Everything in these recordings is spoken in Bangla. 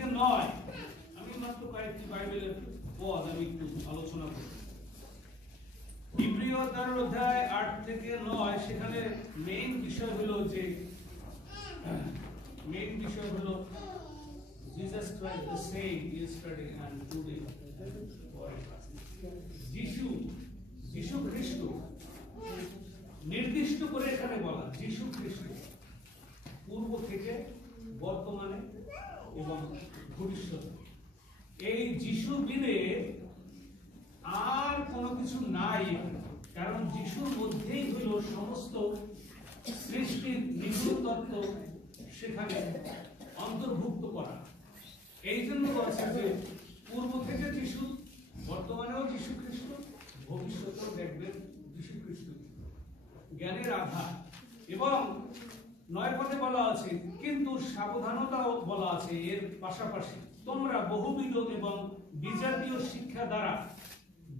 থেকে 9, আমি মাত্র কয়েকটি বাইবেলের পদ আমি একটু আলোচনা করব। ইব্রিয় 13 অধ্যায় 8 থেকে 9, সেখানে মেইন বিষয় হলো Jesus Christ the same yesterday and today forever. যিশু খ্রিস্ট নির্দিষ্ট করে এখানে বলা, যিশু খ্রিস্ট পূর্ব থেকে, বর্তমানে এবং ভবিষ্যতে। এই যিশু বিনে আর কোনো কিছু নাই, কারণ যিশুর মধ্যেই হলো সমস্ত সৃষ্টির নিগূঢ় তত্ত্ব সেখানে অন্তর্ভুক্ত করা। এই জন্য বলছে যে পূর্ব থেকে যিশু, বর্তমানেও যিশু খ্রিস্ট, ভবিষ্যতেও দেখবেন যিশু খ্রিস্ট, জ্ঞানের আধার। এবং 9 পদে বলা আছে, কিন্তু সাবধানতাও বলা আছে এর পাশাপাশি, তোমরা বহুবিধ এবং বিজাতীয় শিক্ষা দ্বারা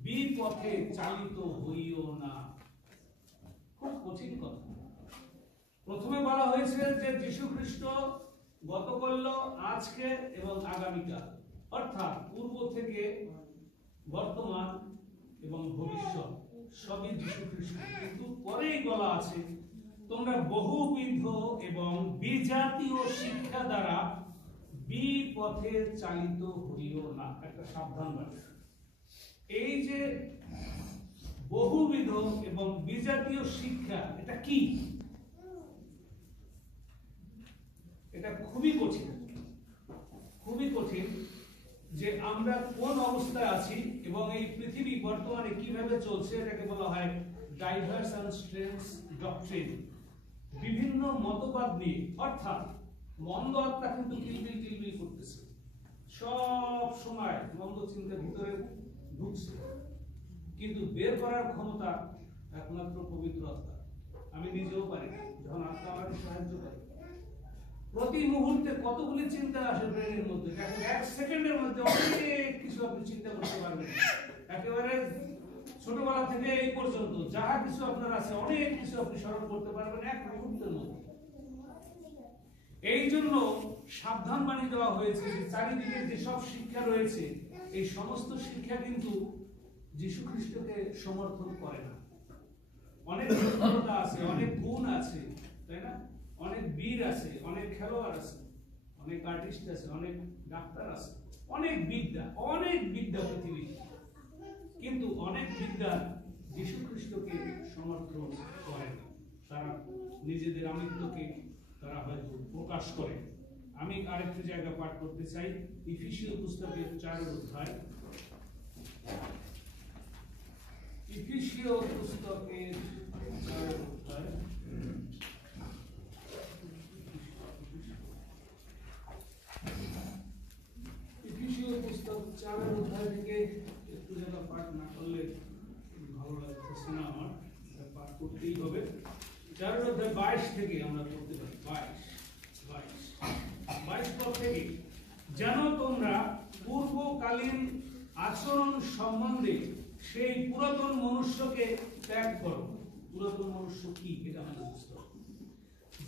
বিপথে চালিত হইও না। খুব কঠিন কথা। প্রথমে বলা হয়েছে যে যীশু খ্রিস্ট গতকাল, আজকে এবং আগামীকাল, অর্থাৎ পূর্ব থেকে বর্তমান এবং ভবিষ্যৎ সবই যীশু খ্রিস্ট। কিন্তু পরেই বলা আছে, তোমরা বহুবিধ এবং বিজাতীয় শিক্ষা দ্বারা বিপথে চালিত হইও না। একটা সাবধান বাণী। এই যে বহুবিধ এবং বিজাতীয় শিক্ষা, এটা কি? এটা খুবই কঠিন যে আমরা কোন অবস্থায় আছি এবং এই পৃথিবী বর্তমানে কিভাবে চলছে, এটাকে বলা হয় ডাইভার্স এন্ড স্ট্রেঞ্জ ডক্ট্রিন। বিভিন্ন মতবাদ নিয়ে, অর্থাৎ মন্দ আত্মা কিন্তু কিলবিল করতেছে, সব সময় মন্দ চিন্তা ভিতরে ঢুকছে, কিন্তু বের করার ক্ষমতা একমাত্র পবিত্র আত্মা। আমি নিজেও পারি, যখন আত্মা আমাকে সাহায্য করে। প্রতি মুহূর্তে কতগুলি চিন্তা আসে ব্রেনের মধ্যে, এক সেকেন্ডের মধ্যে অনেক কিছু আপনি চিন্তা করতে পারবেন। একেবারে ছোটবেলা থেকে এই পর্যন্ত যাহা কিছু আপনার আছে, অনেক কিছু আপনি স্মরণ করতে পারবেন এক মুহূর্তের মধ্যে। এই জন্য সাবধান বাণী দেওয়া হয়েছে যে চারিদিকে যে সব শিক্ষা রয়েছে, এই সমস্ত শিক্ষা কিন্তু যীশু খ্রিস্টকে সমর্থন করে না। অনেক যোগ্যতা আছে, অনেক গুণ আছে, তাই না? অনেক বীর আছে, অনেক খেলোয়াড় আছে, অনেক আর্টিস্ট আছে, অনেক ডাক্তার আছে, অনেক বিদ্যা পৃথিবী, কিন্তু অনেক বিদ্যা যীশু খ্রিস্টকে সমর্থন করে না। তারা নিজেদের আমিত্বকে তারা হয়তো প্রকাশ করে। আমি আরেকটি জায়গা পাঠ করতে চাই, ইফিসীয় পুস্তকের 4 অধ্যায়। ইফিসীয় পুস্তকের 4 অধ্যায়, ইফিসীয় পুস্তক 4 অধ্যায় থেকে একটু জায়গা পাঠ না করলে ভালো লাগতেছে না আমার, পাঠ করতেই হবে। 4 অধ্যায় 22 থেকে আমরা পড়তে পারি। 22 পদ থেকে, যেন তোমরা পূর্বকালীন আচরণ সম্বন্ধে সেই পুরাতন মনুষ্যকে ত্যাগ করো। পুরাতন মনুষ্য কি, এটা আমাদের বুঝতে হবে।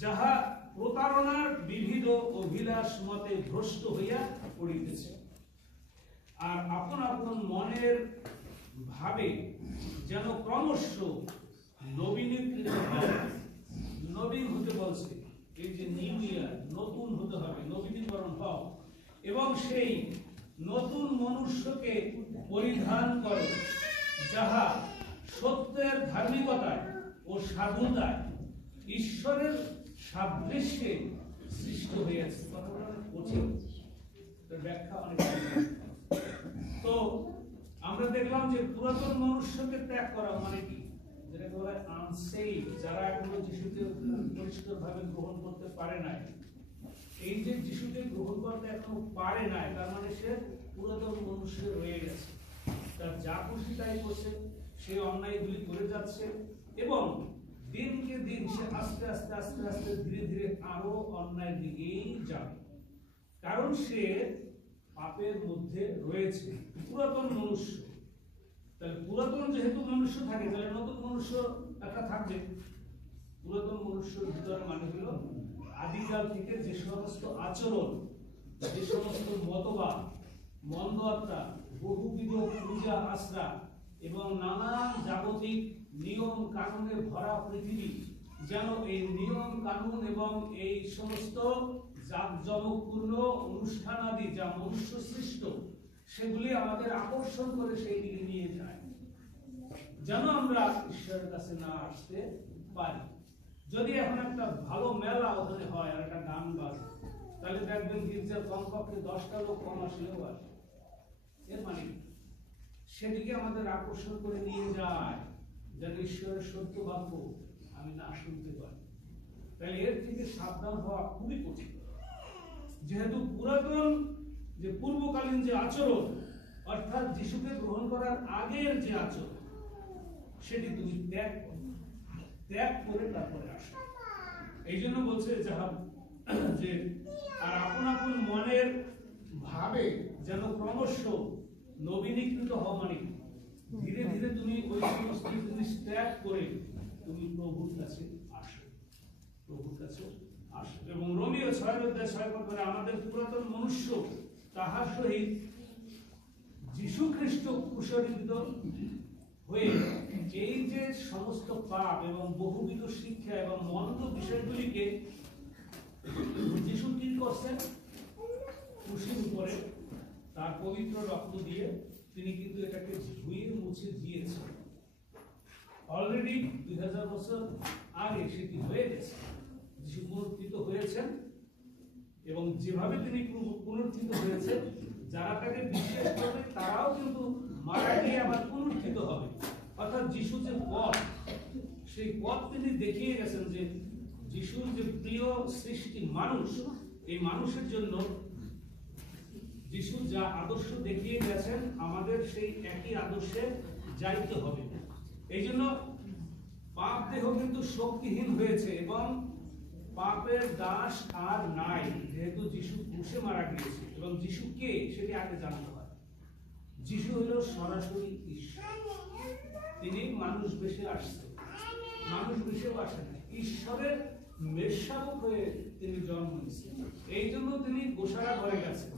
যাহা প্রতারণার বিবিধ অভিলাষ মতে ভ্রষ্ট হইয়া পড়িতেছে, আর আপন আপন মনের ভাবে যেন ক্রমশ নবীনীকৃত হয়। নবীন হতে বলছে, এই যে নিউ ইয়ার, নতুন হতে হবে, নবীনীকরণ হও, এবং সেই নতুন মনুষ্যকে পরিধান করো, যাহা সত্যের ধার্মিকতায় ও সাধুতায় ঈশ্বরের সাদৃশ্যে সৃষ্ট হয়েছে। কঠিন, ব্যাখ্যা অনেক। তো আমরা দেখলাম যে পুরাতন মনুষ্যকে ত্যাগ করা মানে কি, যেটাকে বলা হয় আনসেভ, যারা এখনো যিশুকে পরিষ্কারভাবে গ্রহণ করতে পারে নাই। এই যে যিশুকে গ্রহণ করতে এখনো পারে নাই, তার মানে সে পুরাতন মনুষ্য রয়ে গেছে। তার যা খুশি তাই করছে, সে অন্যায়গুলি করে যাচ্ছে, এবং দিনকে দিন সে আস্তে আস্তে আস্তে আস্তে ধীরে ধীরে আরো অন্যায়ের দিকেই যাবে, কারণ সে পাপের মধ্যে রয়েছে। পুরাতন মনুষ্য, তাহলে পুরাতন যেহেতু মনুষ্য থাকে, তাহলে নতুন মনুষ্য একটা থাকবে। পুরাতন মনুষ্যের ভিতরে মানে হলো আদিকাল থেকে যে সমস্ত আচরণ যে সমস্ত মতবাদ, মন্দ আত্মা, বহুবিধ পূজা আশ্রা এবং নানান জাগতিক নিয়ম কানুনে ভরা পৃথিবী যেন এই নিয়ম কানুন এবং এই সমস্ত জাঁকজমকপূর্ণ অনুষ্ঠান আদি যা মনুষ্য সৃষ্ট সেগুলি আমাদের আকর্ষণ করে সেই দিকে নিয়ে যায়, যেন আমরা ঈশ্বরের কাছে না আসতে পারি। যদি এখন একটা ভালো মেলা ওখানে হয় আর একটা গান বাজে, তাহলে দেখবেন গির্জার কমপক্ষে 10টা লোক কম আসলেও আসে। এর মানে সেদিকে আমাদের আকর্ষণ করে নিয়ে যায়, যেন ঈশ্বরের সত্য বাক্য আমি না শুনতে পারি। তাই এর থেকে সাবধান হওয়া খুবই কঠিন, যেহেতু পুরাতন যে পূর্বকালীন যে আচরণ, অর্থাৎ যিশুকে গ্রহণ করার আগের যে আচরণ, সেটি তুমি ত্যাগ করে তারপরে আসো। এই জন্য বলছে যাহা যে আর আপন আপন মনের ভাবে যেন ক্রমশ নবীনীকৃত হওয়া, মানে ধীরে ধীরে তুমি ওই সমস্ত জিনিস ত্যাগ করে তুমি প্রভুর কাছে আসো, প্রভুর কাছে আসো। এবং রোমীয় 6:6 বলে আমাদের পুরাতন মনুষ্য তাহার সহিত যীশু খ্রিস্ট ক্রুশিত হয়ে এই যে সমস্ত পাপ এবং বহুবিধ শিক্ষা এবং মন্দ বিষয়গুলিকে যীশু কি করছেন, ক্রুশের উপরে তার পবিত্র রক্ত দিয়ে তিনি কিন্তু এটাকে ধুয়ে মুছে দিয়েছেন। অলরেডি 2000 বছর আগে সেটি হয়ে গেছে। যিশু পুনরুত্থিত হয়েছেন এবং যেভাবে তিনি পুনরুত্থিত হয়েছেন, যারা তাকে বিশ্বাস করবে তারাও কিন্তু মারা গিয়ে আবার পুনরুত্থিত হবে। অর্থাৎ যিশু যে পথ, সেই পথ তিনি দেখিয়ে গেছেন যে যিশুর যে প্রিয় সৃষ্টি মানুষ, এই মানুষের জন্য যিশু যা আদর্শ দেখিয়ে গেছেন আমাদের সেই একই আদর্শে যাইতে হবে। এই জন্য পাপ দেহ কিন্তু শক্তিহীন হয়েছে এবং পাপের দাস আর নাই, যেহেতু যিশু ক্রুশে মারা গিয়েছে। এবং যিশু কে সেটি আগে জানতে হয়। যিশু হলো সরাসরি ঈশ্বর, তিনি মানুষ বেশে আসছে, মানুষ বেশেও আসেন, ঈশ্বরের মেষশাবক হয়ে তিনি জন্ম নিয়েছেন। এই জন্য তিনি গোশালা ঘরে গেছেন,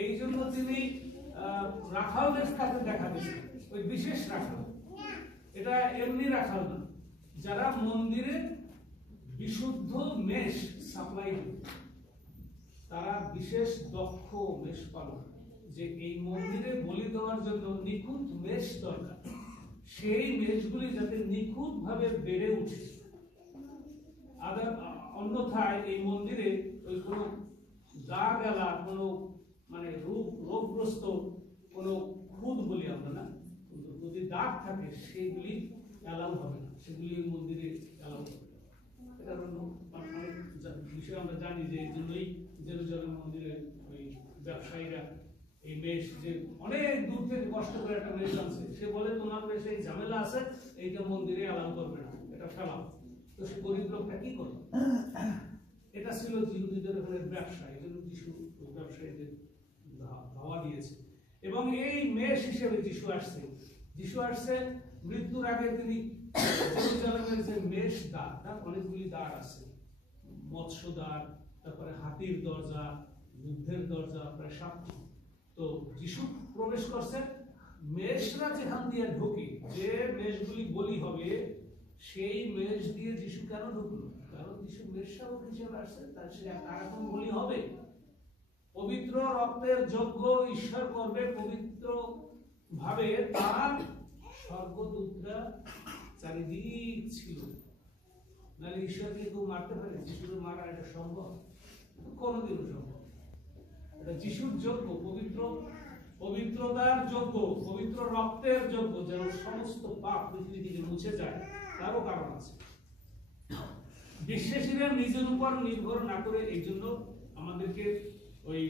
এই জন্য তিনি রাখালদের কাছে দেখা দিয়েছেন, ওই বিশেষ রাখাল, এটা এমনি রাখাল না, যারা মন্দিরে বিশুদ্ধ মেষ সাপ্লাই করে, তারা বিশেষ দক্ষ মেষ পালন, যে এই মন্দিরে বলি দেওয়ার জন্য নিখুঁত মেষ দরকার, সেই মেষগুলি যাতে নিখুঁত ভাবে বেড়ে উঠে। অন্যথায় এই মন্দিরে ওই কোনো দাগ এলা, কোনো মানে রোগগ্রস্ত কোনো খুদ বলি আমরা না, যদি দাগ থাকে সেগুলি এলাও হবে না, সেগুলি ওই মন্দিরে এলাও হবে না। এটা অনেক বিষয় আমরা জানি যে এই জন্যই জেরুজালেম মন্দিরে ওই ব্যবসায়ীরা এই মেষ, যে অনেক দূর থেকে কষ্ট করে একটা মেষ আনছে, সে বলে তোমার মেষে এই ঝামেলা আছে, এইটা মন্দিরে এলাও করবে না, এটা ফেলাও। তো সে গরিব লোকটা কি করবে? এটা ছিল ইহুদিদের ব্যবসা, এই জন্য যিশু ব্যবসায়ীদের ধাওয়া দিয়েছে। এবং এই মেষ হিসেবে যিশু আসছে, যিশু আসছে মৃত্যুর আগে তিনি জেরুজালেমের যে মেষ দ্বার, তার অনেকগুলি দ্বার আছে, মৎস্য দ্বার, তারপরে হাতির দরজা, যুদ্ধের দরজা, প্রায় 7টি। তো যিশু প্রবেশ করছে, মেষরা যেখান দিয়ে ঢোকে, যে মেষগুলি বলি হবে, সেই মেষ দিয়ে যিশু কেন ঢুকলো? কারণ যিশু মেষশাবক হিসেবে আসছে, তার সে এখন বলি হবে, পবিত্র রক্তের যজ্ঞ ঈশ্বর করবে পবিত্র ভাবে। তার স্বর্গদূতরা চারিদিক ছিল, নাহলে ঈশ্বরকে কেউ মারতে পারে? যিশুকে মারা এটা সম্ভব? কোনোদিনও সম্ভব। এটা যিশুর যজ্ঞ, পবিত্রতার যজ্ঞ, পবিত্র রক্তের যজ্ঞ, যেন সমস্ত পাপ পৃথিবী থেকে মুছে যায়, তারও কারণ আছে। বিশ্বাসীরা নিজের উপর নির্ভর না করে, এই জন্য আমাদেরকে ওই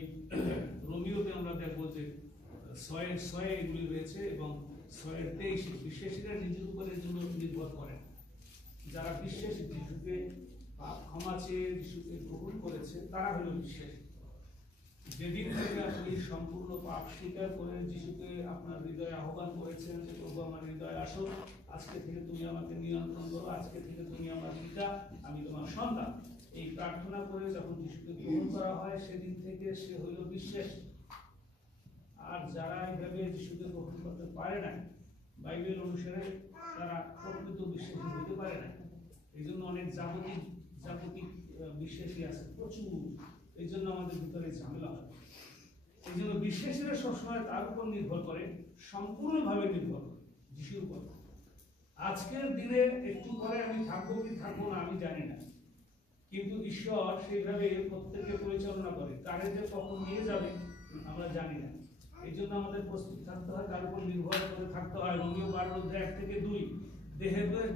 রোমিওতে আমরা দেখবো যে 6 এগুলি রয়েছে এবং 6:23 বিশ্বাসীরা নিজের উপরের জন্য নির্ভর করেন। যারা বিশ্বাসী, যিশুকে পাপ ক্ষমা চেয়ে যিশুকে গ্রহণ করেছে, তারা হলো বিশ্বাসী। যেদিন থেকে আপনি সম্পূর্ণ পাপ স্বীকার করে যিশুকে আপনার হৃদয়ে আহ্বান করেছেন যে প্রভু আমার হৃদয়ে আসো, আজকে থেকে তুমি আমাকে নিয়ন্ত্রণ করো, আজকে থেকে তুমি আমার পিতা, আমি তোমার সন্তান, এই প্রার্থনা করে যখন যিশুকে গ্রহণ করা হয় সেদিন থেকে সে হইল বিশ্বাস। আর যারা এইভাবে যিশুকে গ্রহণ করতে পারে না, বাইবেল অনুসারে তারা প্রকৃত বিশ্বাসী হতে পারে না। এই জন্য অনেক জাগতিক বিশ্বাসী আছে প্রচুর, এই জন্য আমাদের ভিতরে ঝামেলা হয়। এই জন্য বিশ্বাসীরা সবসময় তার উপর নির্ভর করে, সম্পূর্ণভাবে নির্ভর যিশুর উপর। আজকের দিনে একটু পরে আমি থাকবো কি থাকবো না আমি জানি না, কিন্তু ঈশ্বর সেইভাবে প্রত্যেককে পরিচালনা করে। তারে যে কখন নিয়ে যাবে আমরা জানি না। এই জন্য আমাদের প্রস্তুত থাকতে হয়, তার উপর নির্ভর করে থাকতে হয়। রোমীয় 12:1-2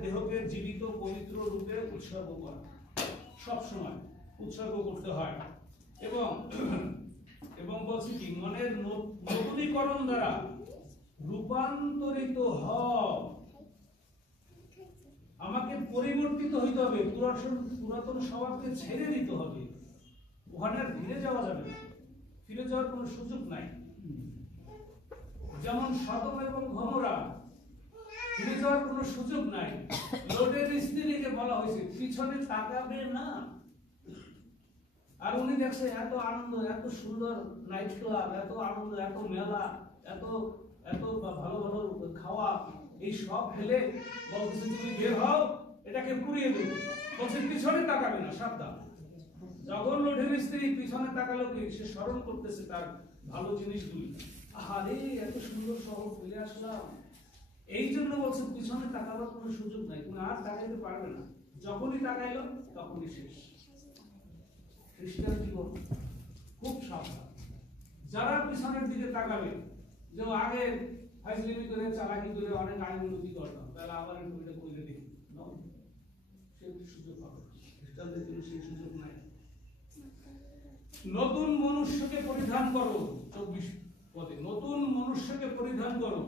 দেহকে জীবিত পবিত্র রূপে উৎসর্গ করা, সবসময় উৎসর্গ করতে হয়। এবং বলছি কি, মনের নতুনীকরণ দ্বারা রূপান্তরিত হও। আমাকে পরিবর্তিত হইতে হবে, পুরাতন স্বভাবকে ছেড়ে দিতে হবে। ওখানে আর ফিরে যাওয়া যাবে না, ফিরে যাওয়ার কোনো সুযোগ নাই। যেমন সদম এবং গমোরা, ফিরে যাওয়ার কোনো সুযোগ নাই। লোটের স্ত্রীকে বলা হয়েছে পিছনে তাকাবে না। আর উনি দেখছে এত আনন্দ, এত সুন্দর নাইট ক্লাব, এত আনন্দ, এত মেলা, এত এত ভালো ভালো খাওয়া, এই সব ফেলে বলতেছে তুমি বের হও, এটাকে পুড়িয়ে দেবে। বলছে পিছনে তাকাবে না, সাবধান। যখন লোটের স্ত্রী পিছনে তাকালো কি, সে স্মরণ করতেছে তার ভালো জিনিসগুলি। আরে এত সুন্দর শহর ফেলে আসলাম। এই জন্য বলছে পিছনে তাকাবার কোনো সুযোগ নাই, তুমি আর তাকাইতে পারবে না। যখনই তাকাইলো তখনই শেষ। খ্রিস্টান জীবন খুব সাবধান। যারা পিছনের দিকে তাকাবে, যে আগে ফাইজলিমি করে চালাকি করে অনেক আয় উন্নতি করতাম, তাহলে আবার একটু এটা করে দেখি, সে সুযোগ পাবে। খ্রিস্টানদের জন্য সেই সুযোগ নাই। নতুন মনুষ্যকে পরিধান করো, 24 পদে নতুন মনুষ্যকে পরিধান করো,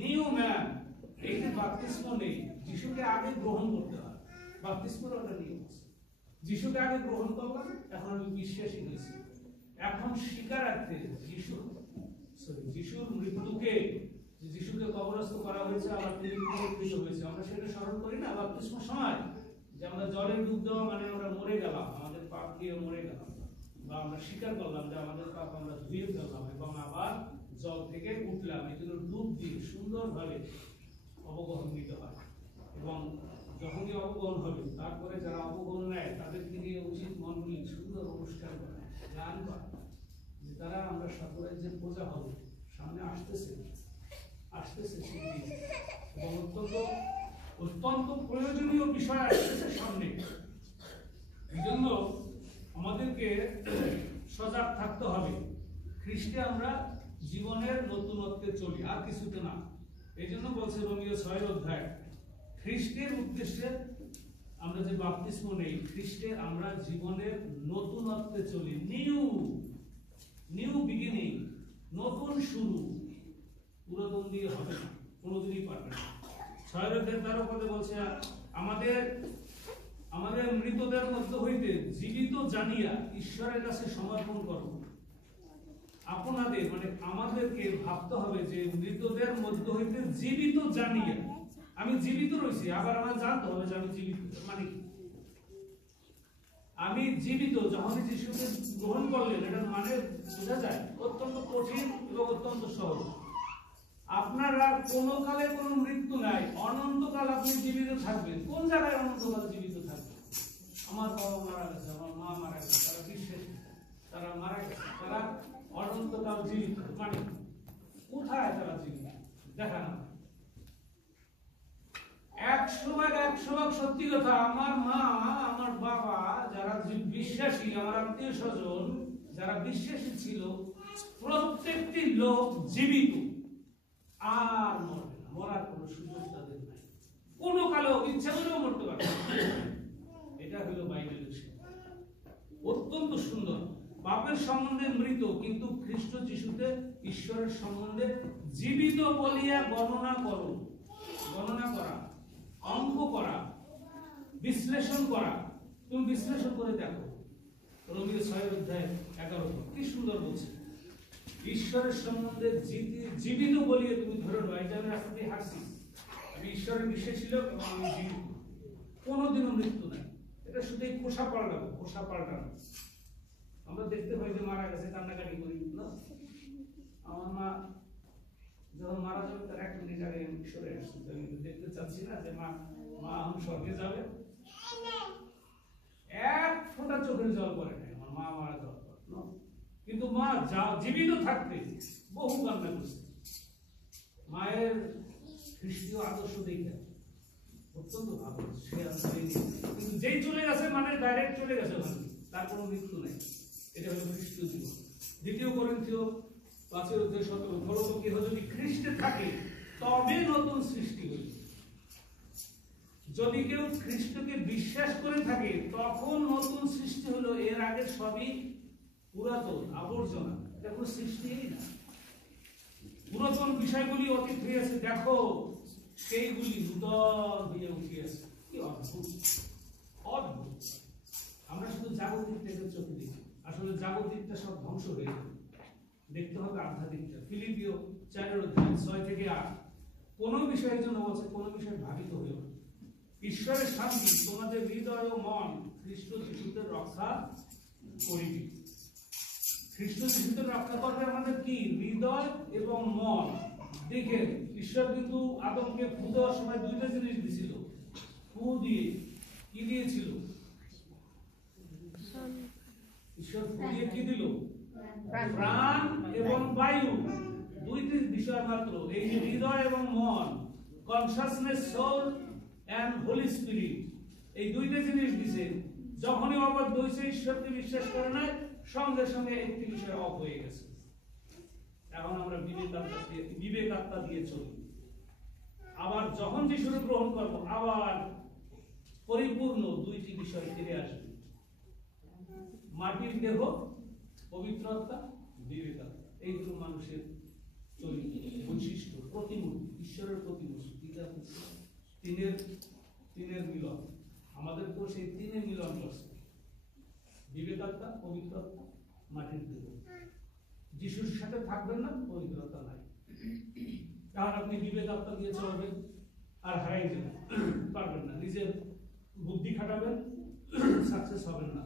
নিউ ম্যান। এই যে বাপ্তিস্ম নেই, যিশুকে আগে গ্রহণ করতে হয়। বাপ্তিস্মের একটা নিয়ম আছে, যিশুকে আগে গ্রহণ করলাম, এখন আমি বিশ্বাসী হয়েছি। এখন স্বীকারার্থে যিশুর মৃত্যুকে, যিশুকে কবরস্থ করা হয়েছে, আবার তিনি পুনরুত্থিত হয়েছে, আমরা সেটা স্মরণ করি না বাপ্তিস্মের সময়, যে আমরা জলে ডুব দেওয়া মানে আমরা মরে গেলাম, আমাদের পাপ দিয়ে মরে গেলাম, বা আমরা স্বীকার করলাম যে আমাদের পাপ আমরা ধুয়ে ফেললাম এবং আবার জল থেকে উঠলাম। এই জন্য ডুব দিয়ে সুন্দরভাবে অবগহন নিতে হয়। এবং যখনই অবগহন হবে, তারপরে যারা অবগহন নেয় তাদেরকে নিয়ে উচিত মনগুলি সুন্দর অনুষ্ঠান করা, গান করা, যে তারা আমরা স্বর্গরাজ্যের প্রজা হব, সামনে আসতেছে সেদিন। এবং অত্যন্ত প্রয়োজনীয় বিষয় আসতেছে সামনে। এই জন্য আমাদেরকে সজাগ থাকতে হবে। খ্রিস্টে আমরা জীবনের নতুনত্বে চলি, আর কিছুতে না। এই জন্য বলছে রোমীয় 6 খ্রিস্টের উদ্দেশ্যে আমরা যে বাপ্তিস্ম নেই, খ্রিস্টে আমরা জীবনের নতুনত্বে চলি। নিউ বিগিনিং, নতুন শুরু। পুরাতন দিয়ে হবে না, কোনোদিনই পারবে না। 6:13 বলছে আমাদের মৃতদের মধ্য হইতে জীবিত জানিয়া ঈশ্বরের কাছে সমর্পণ করো। আপনাদের মানে আমাদেরকে ভাবতে হবে যে মৃতদের মধ্য হইতে জীবিত জানিয়া, আমি জীবিত রয়েছি, আবার আমার জানতে হবে যে আমি জীবিত মানে কি। আমি জীবিত, যখন যিশুকে গ্রহণ করলেন, এটার মানে বোঝা যায় অত্যন্ত কঠিন এবং অত্যন্ত সহজ। আপনারা কোনো কালে কোনো মৃত্যু নাই, অনন্তকাল আপনি জীবিত থাকবেন। কোন জায়গায় অনন্তকাল জীবিত থাকবেন? আমার বাবা মারা গেছে, আমার মা মারা গেছে, তারা বিশ্বাসী, তারা মারা গেছে, তারা অনন্তকাল জীবিত। মানে কোথায় তারা জীবিত? দেখা না। 100% সত্যি কথা। আমার মা, আমার বাবা, যারা বিশ্বাসী, আমার আত্মীয় স্বজন যারা বিশ্বাসী ছিল, প্রত্যেকটি লোক জীবিত, আর মরবে না। মরার কোনো সুযোগ তাদের নাই, কোনো কালেও ইচ্ছা করেও মরতে পারবে না। এটা হলো বাইবেলের শিক্ষা, অত্যন্ত সুন্দর। পাপের সম্বন্ধে মৃত, কিন্তু খ্রিস্ট যিশুতে ঈশ্বরের সম্বন্ধে জীবিত বলিয়া গণনা করা, অঙ্ক করা, বিশ্লেষণ করা। তুমি বিশ্লেষণ করে দেখো, রোমীয় 6:11 কি সুন্দর বলছে। ঈশ্বরের সম্বন্ধে জীবিত বলিয়ে তুমি ধরে নাও, এটা আমি রাস্তা দিয়ে হাঁটছি, আমি ঈশ্বরের বিশ্বাসী লোক এবং আমি জীবিত, কোনোদিনও মৃত্যু নাই। এটা শুধু খোসা পাল্টানো, খোসা পাল্টানো। আমরা দেখতে পাই যে মারা গেছে, কান্নাকাটি করি না? আমার মা যখন মারা যাবে তার 1 মিনিট আগে আমি সরে আসছি, আমি দেখতে চাচ্ছি না যে মা এখন স্বর্গে যাবে। 1 ফোঁটা চোখের জল পড়ে নাই আমার মা মারা যাওয়ার পর। কিন্তু মা জীবিত থাকতে বহু কান্না করছে। মায়ের খ্রিস্টীয় আদর্শ দেখে অত্যন্ত ভালো, সে আসলে কিন্তু যেই চলে গেছে মানে ডাইরেক্ট চলে গেছে, মানে তার কোনো মৃত্যু নেই। এটা হলো খ্রিস্টীয় জীবন। 2 করিন্থীয় 5:17 বলো তো কেহ যদি খ্রিস্টে থাকে তবে নতুন সৃষ্টি হইল। যদি কেউ খ্রিস্টকে বিশ্বাস করে থাকে তখন নতুন সৃষ্টি হলো, এর আগে সবই পুরাতন আবর্জনা, এটা কোনো সৃষ্টিই না। পুরাতন বিষয়গুলি অতীত হয়েছে, দেখো সেইগুলি নূতন হয়ে উঠিয়াছে। কি অদ্ভুত, অদ্ভুত। আমরা শুধু জাগতিকটাকে চোখে দেখি, আসলে জাগতিকটা সব ধ্বংস হয়ে যাবে। দেখতে হবে আধ্যাত্মিকটা। ফিলিপিও 4:6-8 কোন বিষয়ের জন্য বলছে, কোন বিষয়ে ভাবিত হইও না, ঈশ্বরের শান্তি তোমাদের হৃদয় ও মন খ্রিস্ট যিশুতে রক্ষা করিবে। খ্রিস্ট যিশুতে রক্ষা করবে আমাদের কি? হৃদয় এবং মন। দেখেন ঈশ্বর কিন্তু আদমকে ফু দেওয়ার সময় 2টা জিনিস দিয়েছিল। ফু দিয়ে কি দিয়েছিল? ঈশ্বর ফু দিয়ে কি দিল? প্রাণ এবং বায়ু, 2টি বিষয় মাত্র। এই যে হৃদয় এবং মন, consciousness, soul and holy spirit, এই 2টা জিনিস দিয়েছে। যখনই অবদ্ধ হয়েছে, ঈশ্বরকে বিশ্বাস করে না, সঙ্গে সঙ্গে একটি বিষয় অফ হয়ে গেছে। এখন আমরা বিবেকাত্মা দিয়ে চলি। আবার যখন যিশুকে গ্রহণ করবো, আবার পরিপূর্ণ 2টি বিষয় ফিরে আসবে। মাটির দেহ, পবিত্রতা, বিবেকাত্মা, এইগুলো মানুষের চরিত্র বৈশিষ্ট্য, প্রতিমূর্তি, ঈশ্বরের প্রতিমূর্তি। তিনের মিলন, আমাদেরকেও সেই 3-এ মিলন করছে। বিবেকাত্মা, পবিত্রতা, মাটির দেহ। যিশুর সাথে থাকবেন না, পবিত্রতা নাই। কারণ আপনি বিবেকাত্মা দিয়ে চলবেন আর হারাই যাবেন, পারবেন না। নিজের বুদ্ধি খাটাবেন, সাকসেস হবেন না।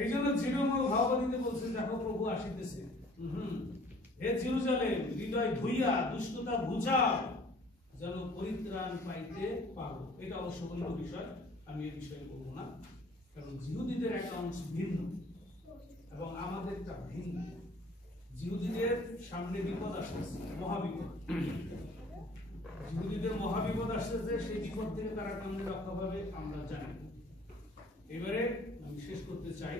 এই জন্য জিরোময় ভাববাদীতে বলছেন, দেখো প্রভু আসিতেছে, হে জেরুজালেম হৃদয় ধুইয়া দুষ্টতা বুঝাও, যেন পরিত্রাণ পাইতে পারো। এটা অবশ্য অন্য বিষয়, আমি এই বিষয়ে বলবো না, কারণ জিহুদীদের একটা অংশ ভিন্ন এবং আমাদেরটা ভিন্ন। জিহুদীদের সামনে বিপদ আসতেছে, মহাবিপদ। জিহুদীদের মহাবিপদ আসতেছে, সেই বিপদ থেকে তারা কেমনে রক্ষা পাবে আমরা জানি। এবারে আমি শেষ করতে চাই।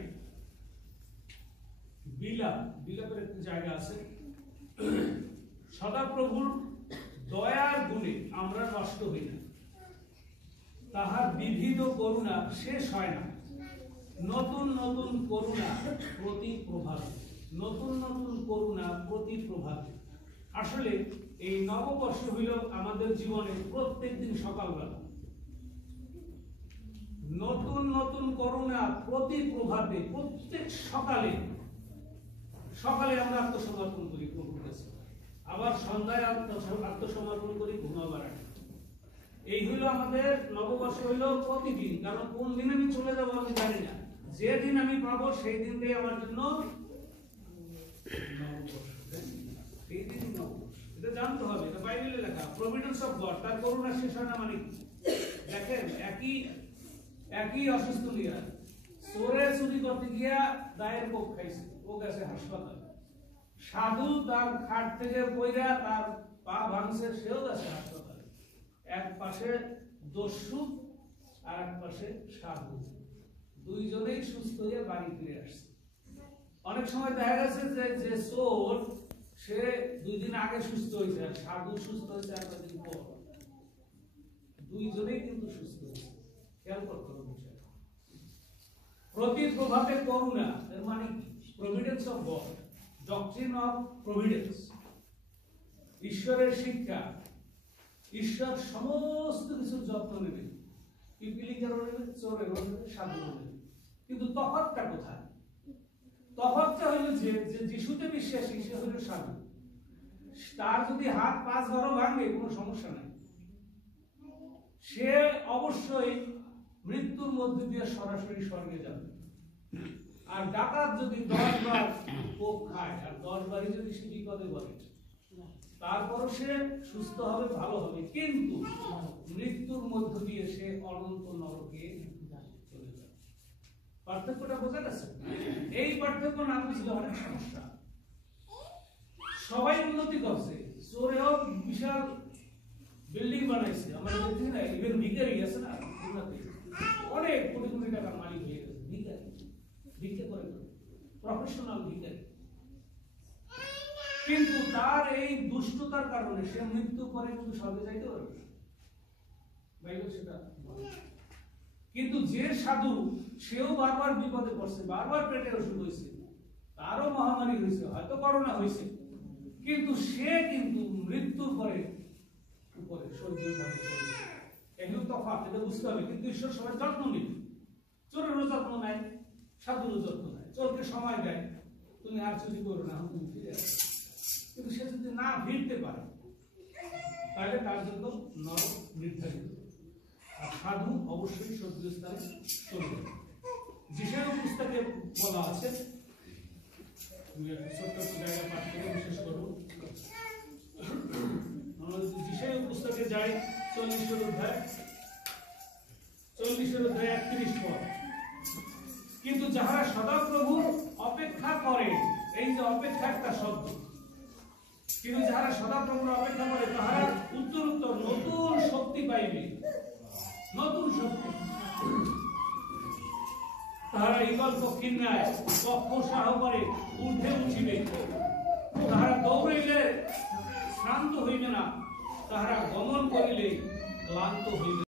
বিলাপের একটি জায়গা আছে। সদাপ্রভুর দয়ার গুণে আমরা নষ্ট হই না, তাহার বিবিধ করুণা শেষ হয় না, নতুন নতুন করুণা প্রতি প্রভাতে, নতুন নতুন করুণা প্রতি প্রভাতে। আসলে এই নববর্ষ হইল আমাদের জীবনে প্রত্যেক দিন সকালবেলা নতুন নতুন করুণা প্রতি প্রভাতে। প্রত্যেক সকালে সকালে আমরা আত্মসমর্পণ করি প্রভুর কাছে, আবার সন্ধ্যায় আত্মসমর্পণ করি ঘুমাবার আগে। এই হইল আমাদের নববর্ষ, হইল প্রতিদিন। কারণ কোন দিন আমি চলে যাবো আমি জানি না, যেদিন আমি পাবো সেই দিনটাই আমার জন্য সেই দিনই নববর্ষ। এটা জানতে হবে, এটা বাইবেলে লেখা, প্রভিডেন্স অফ গড। তার করুণা শেষ হয় না মানে কি? দেখেন, একই অসুস্থ নিয়ে চোরে চুরি করতে গিয়া দায়ের কোপ খাইছে, ও গেছে হাসপাতালে। সাধু তার খাট থেকে পইরা তার পা ভাঙছে, সেও গেছে হাসপাতালে। এক পাশে দস্যু আর এক পাশে সাধু, দুইজনেই সুস্থ হয়ে বাড়ি ফিরে আসছে। অনেক সময় দেখা গেছে যে চোর সে 2 দিন আগে সুস্থ হয়েছে, আর সাধু সুস্থ হয়েছে 1 দিন পর। দুইজনেই কিন্তু সুস্থ হয়েছে। খেয়াল করতে হবে বিষয়। প্রতি প্রভাতে করুণা, এর মানে Providence of god, doctrine of Providence, ঈশ্বরের শিক্ষা। ঈশ্বর সমস্ত কিছুর যত্ন নেবে, পিপিলিকারও নেবে, চোরেরও নেবে, সাধুরও নেবে। কিন্তু তফাৎটা কোথায়? তফাৎটা হইল যে যিশুতে বিশ্বাসী সে হইল সাধু। তার যদি হাত 5 ঘরও ভাঙে কোনো সমস্যা নাই, সে অবশ্যই মৃত্যুর মধ্যে দিয়ে সরাসরি স্বর্গে যাবে। আর ডাকাত যদি 10 বার কোপ খায় আর 10 বারই যদি সে বিপদে পড়ে, তারপরও সে সুস্থ হবে, ভালো হবে, কিন্তু মৃত্যুর মধ্য দিয়ে সে অনন্ত নরকে চলে যাবে। পার্থক্যটা বোঝা গেছে? এই পার্থক্য না বুঝলে অনেক সমস্যা। সবাই উন্নতি করছে, চোরেও বিশাল বিল্ডিং বানাইছে, আমরা দেখছি না, ইভেন ভিখারি আছে না, অনেক কোটি কোটি টাকার মালিক হয়ে গেছে, ভিখারি, ভিক্ষা করে, প্রফেশনাল ভিখারি। কিন্তু তার এই দুষ্টতার কারণে সে মৃত্যু পরে কিন্তু স্বর্গে যাইতে পারবে, বাইবেল সেটা। কিন্তু যে সাধু, সেও বারবার বিপদে পড়ছে, বারবার পেটের অসুখ হয়েছে, তারও মহামারী হয়েছে, হয়তো করোনা হয়েছে, কিন্তু সে কিন্তু মৃত্যুর পরে উপরে স্বর্গীয় ধামে চলে যায়। এগুলো তফাৎ, এটা বুঝতে হবে। কিন্তু ঈশ্বর সবাই যত্ন নেবে। চোরেরও যত্ন নেয়, সাধুরও যত্ন নেয়। চোরকে সময় দেয়, তুমি আর চুরি করো না, তুমি ফিরে আসো। কিন্তু সে যদি না ফিরতে পারে, তাহলে তার জন্য নরক নির্ধারিত। আর সাধু অবশ্যই স্বর্গীয় স্থানে চলে যাবে। যিশায়া পুস্তকে বলা আছে, ছোট্ট জায়গা পাঠ করে বিশেষ করবো। যিশায়া পুস্তকে যাই 40 অধ্যায় 31 পদ। কিন্তু যাহারা সদাপ্রভুর অপেক্ষা করে, এই যে অপেক্ষা একটা শব্দ, কিন্তু যাহারা সদাপ্রভুর অপেক্ষা করে তাহারা উত্তর উত্তর নতুন শক্তি পাইবে, নতুন শক্তি। তাহারা ঈগল পক্ষীর ন্যায় পক্ষ সহকারে ঊর্ধ্বে উঠিবে। তাহারা দৌড়াইলে শ্রান্ত হইবে না, তাহারা গমন করিলে ক্লান্ত হইবে।